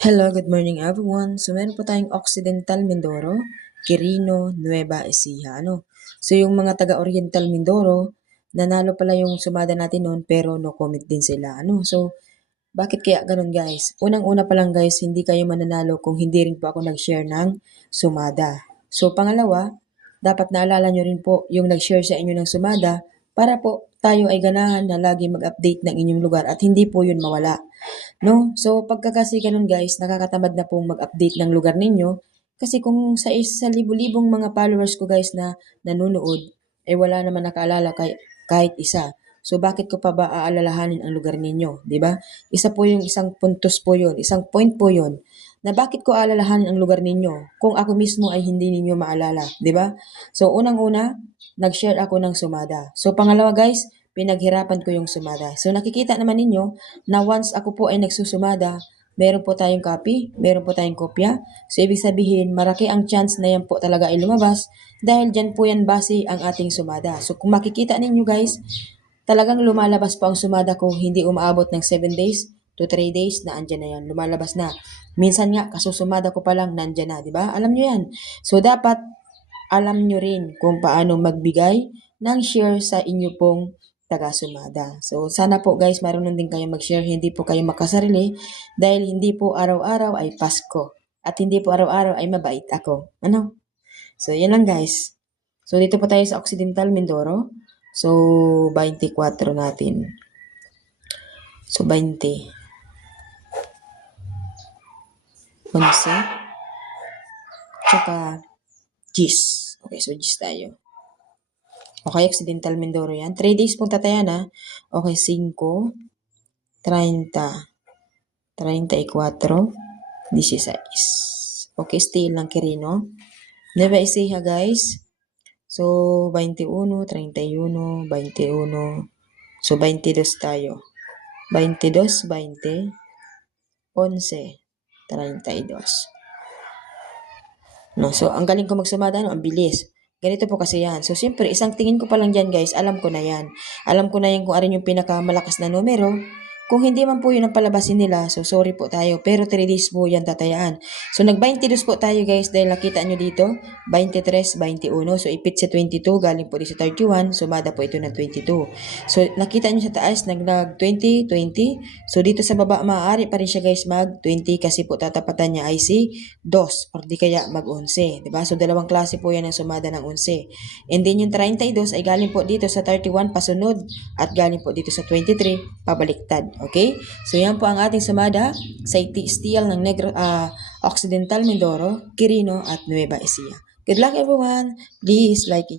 Hello, good morning everyone. So meron po tayong Occidental Mindoro, Quirino, Nueva Ecija. So yung mga taga-Oriental Mindoro, nanalo pala yung sumada natin noon pero no comment din sila. So bakit kaya ganun guys? Unang-una pa lang guys, hindi kayo mananalo kung hindi rin po ako nag-share ng sumada. So pangalawa, dapat naalala nyo rin po yung nag-share sa inyo ng sumada para po tayo ay ganahan na lagi mag-update ng inyong lugar at hindi po yun mawala. No? So, pagkakasi ganun guys, nakakatamad na pong mag-update ng lugar ninyo. Kasi kung sa libu-libong mga followers ko guys na nanonood, eh wala naman nakaalala kahit isa. So, bakit ko pa ba aalalahanin ang lugar ninyo? 'Di ba? Isa po yung isang puntos po yun, isang point po yun, na bakit ko aalalahanin ang lugar ninyo kung ako mismo ay hindi ninyo maalala, 'di ba? So, unang-una, nag-share ako ng sumada. So, pangalawa guys, pinaghirapan ko yung sumada. So, nakikita naman ninyo na once ako po ay nagsusumada, meron po tayong copy, meron po tayong kopya. So, ibig sabihin, maraki ang chance na yan po talaga ay lumabas dahil dyan po yan base ang ating sumada. So, kung makikita ninyo guys, talagang lumalabas po ang sumada ko, hindi umaabot ng 7 days to 3 days na andyan na yan. Lumalabas na. Minsan nga, kasusumada ko pa lang, nandyan na, di ba? Alam nyo yan. So, dapat alam nyo rin kung paano magbigay ng share sa inyo pong taga-sumada. So, sana po guys, marunong din kayo mag-share, hindi po kayo makasarili dahil hindi po araw-araw ay Pasko at hindi po araw-araw ay mabait ako. So, yan lang guys. So, dito po tayo sa Occidental Mindoro. So, 24 natin. So, 20. 11. Tsaka, Gis. Okay, so Gis tayo. Okay, Occidental Mindoro yan. 3 days pong tatayan ha. Okay, 5, 30, 34, 16. Okay, still lang Quirino. Nueva Ecija guys. So, 21, 31, 21. So, 22 tayo. 22, 20, 11, 32. No, so, ang galing ko magsumada, no? Ang bilis. Ganito po kasi yan. So, siyempre, isang tingin ko pa lang dyan, guys. Alam ko na yan. Alam ko na yan kung ano yung pinakamalakas na numero. Kung hindi man po yun ang palabasin nila, so sorry po tayo. Pero 3 days po yan tatayaan. So, nag-22 po tayo, guys, dahil nakita nyo dito, 23, 21. So, ipit si 22, galing po dito sa 31. Sumada po ito ng 22. So, nakita nyo sa taas, nag-20, 20. So, dito sa baba, maaari pa rin siya, guys, mag-20 kasi po tatapatan niya ay si 2 or di kaya mag-11. Diba? So, dalawang klase po yan ang sumada ng 11. And then, yung 32 ay galing po dito sa 31 pasunod at galing po dito sa 23 pabaliktad. Okay? So, yan po ang ating sumada sa steel ng Occidental Mindoro, Quirino at Nueva Ecija. Good luck everyone! Please like it.